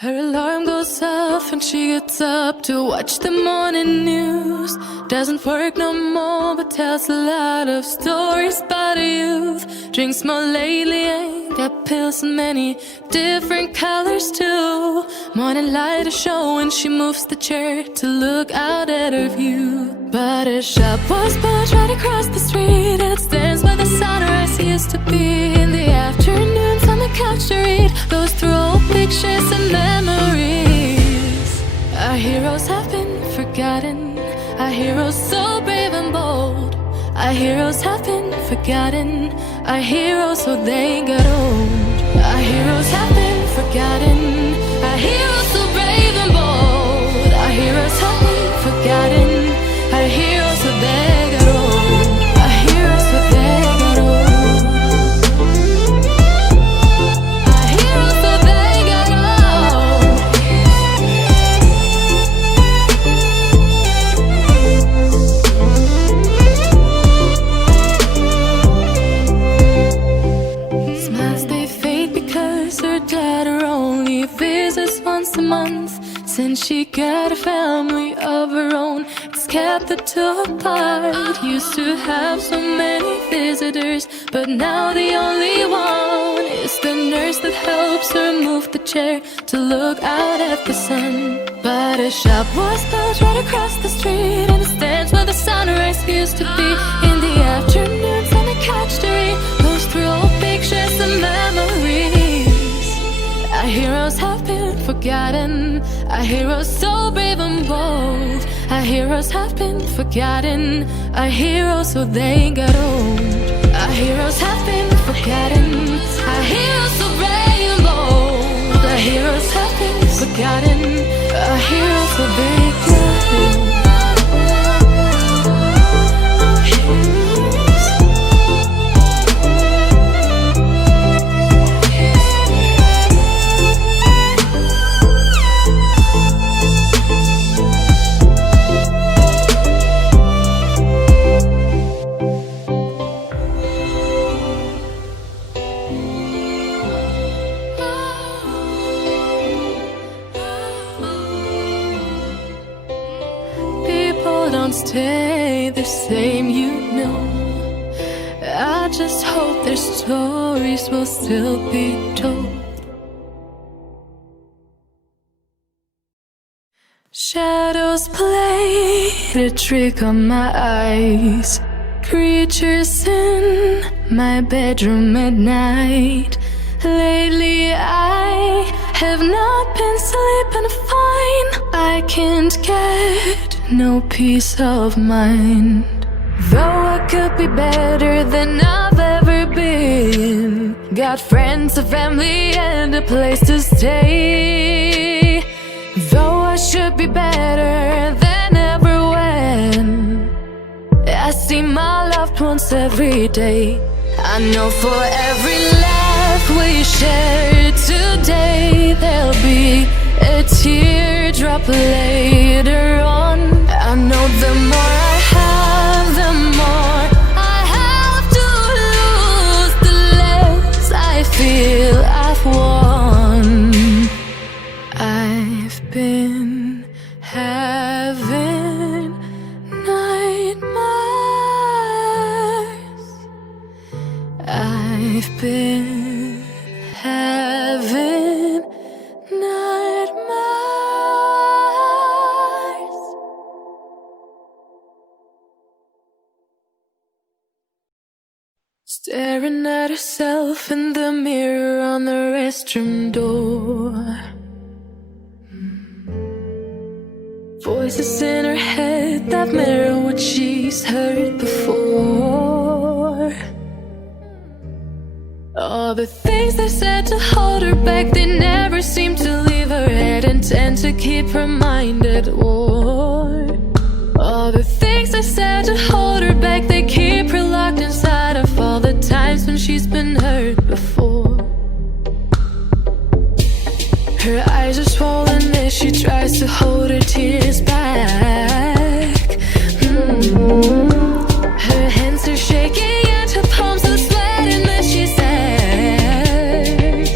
Her alarm goes off and she gets up to watch the morning news. Doesn't work no more but tells a lot of stories about her youth. Drinks more lately, ain't got pills in many different colors too. Morning light is showing, she moves the chair to look out at her view. But her shop was built right across the street, and it stands where the sunrise used to be. In the afternoons on the couch to read, goes through old pictures and memories. Our heroes have been forgotten, our heroes so brave and bold. Our heroes have been forgotten, our heroes so they got old. Our heroes have been forgotten, our heroes so brave and bold. Our heroes have been forgotten, our heroes so they got old. Our heroes so they got old. Our heroes so they got old. Smiles they fade because her daughter only visits once a month. Since she got a family of her own, it's kept the two apart. Used to have so many visitors, but now the only one is the nurse that helps her move the chair to look out at the sun. But her shop was built right across the street, and it stands where the sunrise used to be. In the afternoons on the couch to read, goes through old pictures and memories. Our heroes have been forgotten, our heroes so brave and bold. Our heroes have been forgotten, our heroes so they got old. Our heroes have been forgotten, our heroes so brave and bold. Our heroes have been forgotten, our heroes so they got old. Don't stay the same, you know. I just hope their stories will still be told. Shadows played a trick on my eyes. Creatures in my bedroom at night. Lately I have not been sleeping fine. I can't get no peace of mind. Though I could be better than I've ever been. Got friends, a family, and a place to stay. Though I should be better than ever when I see my loved ones every day. I know for every laugh we share today, there'll be a teardrop later on. I know the more I have, the more I have to lose, the less I feel I've won. I've been having nightmares. I've been having nightmares. Staring at herself in the mirror on the restroom door. Voices in her head that mirror what she's heard before. All the things they said to hold her back, they never seem to leave her head and tend to keep her mind at war. All the things they said to hold her back, they keep her locked inside of all the times when she's been hurt before. Her eyes are swollen as she tries to hold her tears back. Her hands are shaking and her palms are sweating as she says,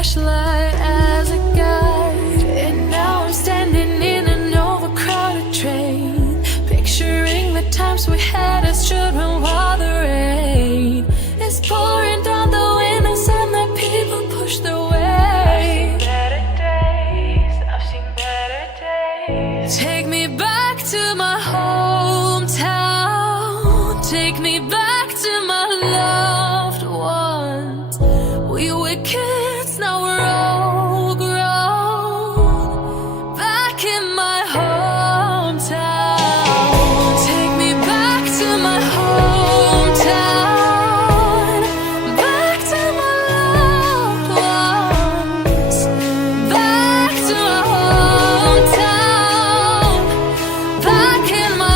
flashlight as a guide, and now I'm standing in an overcrowded train, picturing the times we had as children while the rain is pouring down the windows and the people push their way. I've seen better days. Take me back to my hometown. Take me back to my loved ones. We were kids, now we're all grown. Back in my hometown. Take me back to my hometown. Back to my loved ones. Back to my hometown. Back in my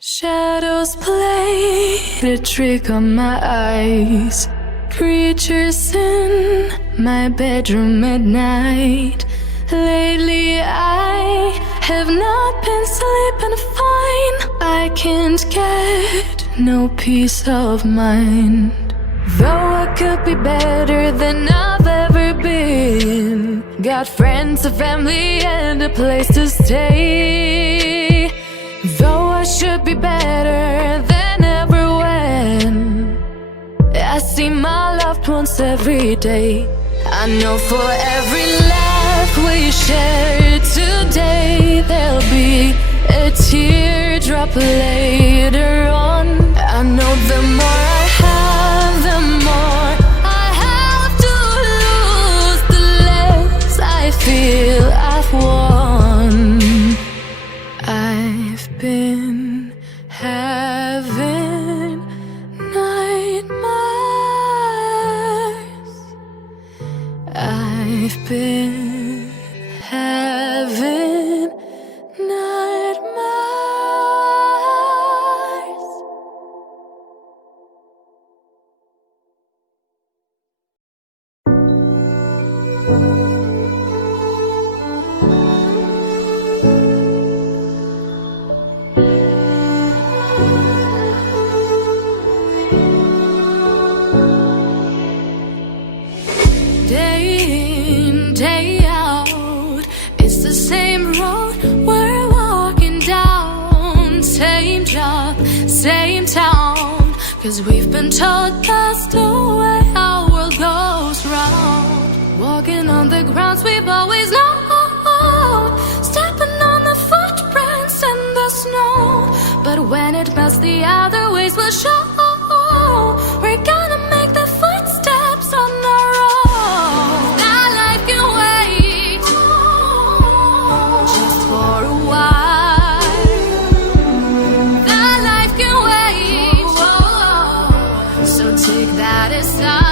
shadows played a trick on my eyes. Creatures in my bedroom at night. Lately I have not been sleeping fine. I can't get no peace of mind. Though I could be better than I've ever been. Got friends, a family, and a place to stay. Though I should be better than ever when I see my loved ones every day. I know for every laugh we share today, there'll be a teardrop later on. I know the more I have, the more I have to lose, the less I feel I've won. I've been having nightmares. I've been having nightmares. Day in, day out, it's the same road we're walking down. Same job, same town, 'cause we've been told that's the way our world goes round. Walking on the grounds we've always known, stepping on the footprints in the snow. But when it melts, the other ways will show. We're gonna make the footsteps on our own. That life can wait just for a while. That life can wait, so take that aside.